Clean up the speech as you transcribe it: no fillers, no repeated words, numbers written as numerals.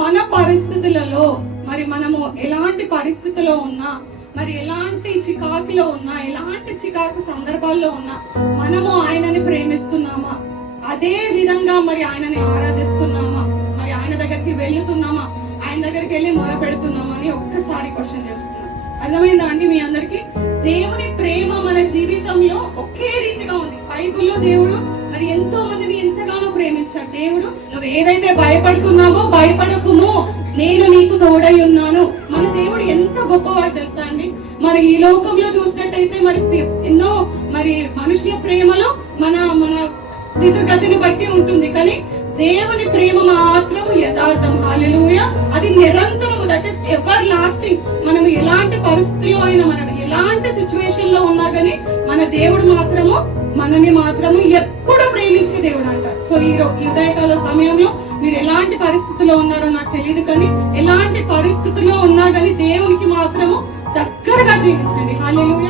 మన పరిస్థితులలో మరి మనము ఎలాంటి పరిస్థితిలో ఉన్నా, మరి ఎలాంటి చికాకులో ఉన్నా, ఎలాంటి చికాకు సందర్భాల్లో ఉన్నా మనము ఆయనని ప్రేమిస్తున్నామా, అదే విధంగా మరి ఆయనని ఆరాధిస్తున్నామా, మరి ఆయన దగ్గరికి వెళ్తున్నామా, ఆయన దగ్గరికి వెళ్ళి మొర పెడుతున్నామా అని ఒక్కసారి క్వశ్చన్ చేస్తున్నాం. అర్థమైందా అండి మీ అందరికి? దేవుని ప్రేమ మన జీవితంలో ఒకే రీతిగా ఉంది. బైబిల్లో దేవుడు మరి ఎంతో మందిని ఎంతగానో ప్రేమించాడు. దేవుడు నువ్వు ఏదైతే భయపడుతున్నావో భయపడకుము, నేను నీకు తోడై ఉన్నాను. మన దేవుడు ఎంత గొప్పవాడు తెలుసా అండి. మరి ఈ లోకంలో చూసినట్టయితే మరి ఎన్నో మరి మనుషుల ప్రేమలో మన మన స్థితిగతిని బట్టి ఉంటుంది, కానీ దేవుని ప్రేమ మాత్రం యథార్థం. హల్లెలూయా. అది నిరంతరము, దట్ ఇస్ ఎవర్ లాస్టింగ్. మనం ఎలాంటి పరిస్థితిలో అయినా, మనం ఎలాంటి సిచ్యువేషన్ లో ఉన్నా కానీ మన దేవుడు మాత్రము మనని మాత్రము ఎప్పుడు ప్రేమించే దేవుడు అంటారు. సో ఈ ఉదయకాల సమయంలో మీరు ఎలాంటి పరిస్థితిలో ఉన్నారో నాకు తెలియదు, కానీ ఎలాంటి పరిస్థితిలో ఉన్నా కానీ దేవునికి మాత్రము దగ్గరగా జీవించండి. హల్లెలూయా.